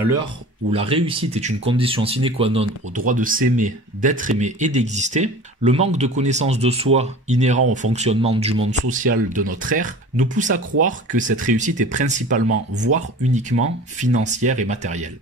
À l'heure où la réussite est une condition sine qua non au droit de s'aimer, d'être aimé et d'exister, le manque de connaissance de soi inhérent au fonctionnement du monde social de notre ère nous pousse à croire que cette réussite est principalement, voire uniquement, financière et matérielle.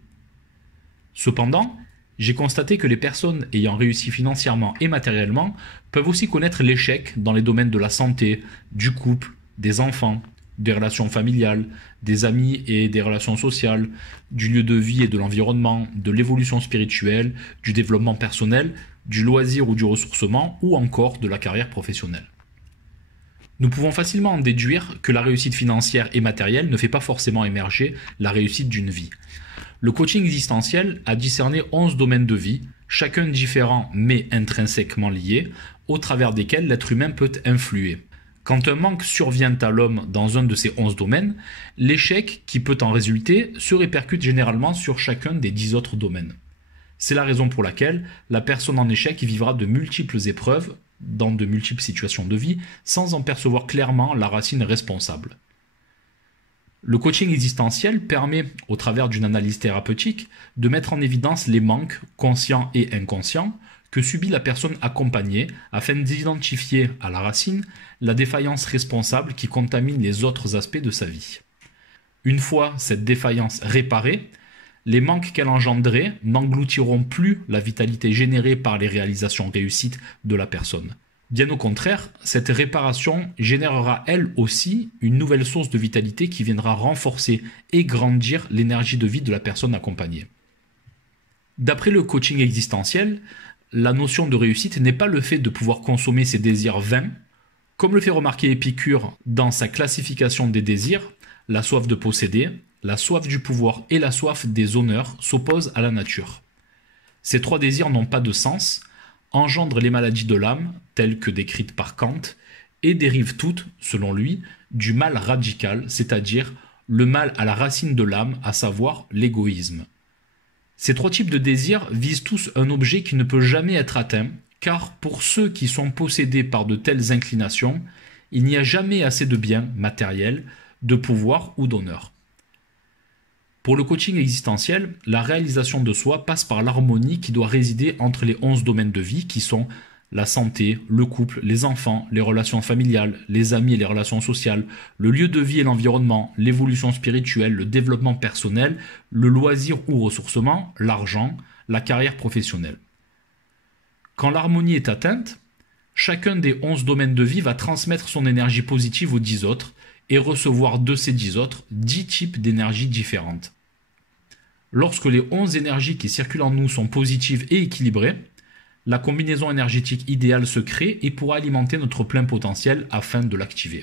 Cependant, j'ai constaté que les personnes ayant réussi financièrement et matériellement peuvent aussi connaître l'échec dans les domaines de la santé, du couple, des enfants, des relations familiales, des amis et des relations sociales, du lieu de vie et de l'environnement, de l'évolution spirituelle, du développement personnel, du loisir ou du ressourcement, ou encore de la carrière professionnelle. Nous pouvons facilement en déduire que la réussite financière et matérielle ne fait pas forcément émerger la réussite d'une vie. Le coaching existentiel a discerné 11 domaines de vie, chacun différent mais intrinsèquement liés, au travers desquels l'être humain peut influer. Quand un manque survient à l'homme dans un de ces 11 domaines, l'échec qui peut en résulter se répercute généralement sur chacun des 10 autres domaines. C'est la raison pour laquelle la personne en échec vivra de multiples épreuves dans de multiples situations de vie sans en percevoir clairement la racine responsable. Le coaching existentiel permet, au travers d'une analyse thérapeutique, de mettre en évidence les manques, conscients et inconscients, que subit la personne accompagnée afin d'identifier à la racine la défaillance responsable qui contamine les autres aspects de sa vie. Une fois cette défaillance réparée, les manques qu'elle engendrait n'engloutiront plus la vitalité générée par les réalisations réussites de la personne. Bien au contraire, cette réparation générera elle aussi une nouvelle source de vitalité qui viendra renforcer et grandir l'énergie de vie de la personne accompagnée. D'après le coaching existentiel, la notion de réussite n'est pas le fait de pouvoir consommer ses désirs vains, comme le fait remarquer Épicure dans sa classification des désirs, la soif de posséder, la soif du pouvoir et la soif des honneurs s'opposent à la nature. Ces trois désirs n'ont pas de sens, engendrent les maladies de l'âme, telles que décrites par Kant, et dérivent toutes, selon lui, du mal radical, c'est-à-dire le mal à la racine de l'âme, à savoir l'égoïsme. Ces trois types de désirs visent tous un objet qui ne peut jamais être atteint, car pour ceux qui sont possédés par de telles inclinations, il n'y a jamais assez de biens matériels, de pouvoir ou d'honneur. Pour le coaching existentiel, la réalisation de soi passe par l'harmonie qui doit résider entre les 11 domaines de vie qui sont la santé, le couple, les enfants, les relations familiales, les amis et les relations sociales, le lieu de vie et l'environnement, l'évolution spirituelle, le développement personnel, le loisir ou ressourcement, l'argent, la carrière professionnelle. Quand l'harmonie est atteinte, chacun des 11 domaines de vie va transmettre son énergie positive aux 10 autres et recevoir de ces 10 autres 10 types d'énergies différentes. Lorsque les 11 énergies qui circulent en nous sont positives et équilibrées, la combinaison énergétique idéale se crée et pourra alimenter notre plein potentiel afin de l'activer.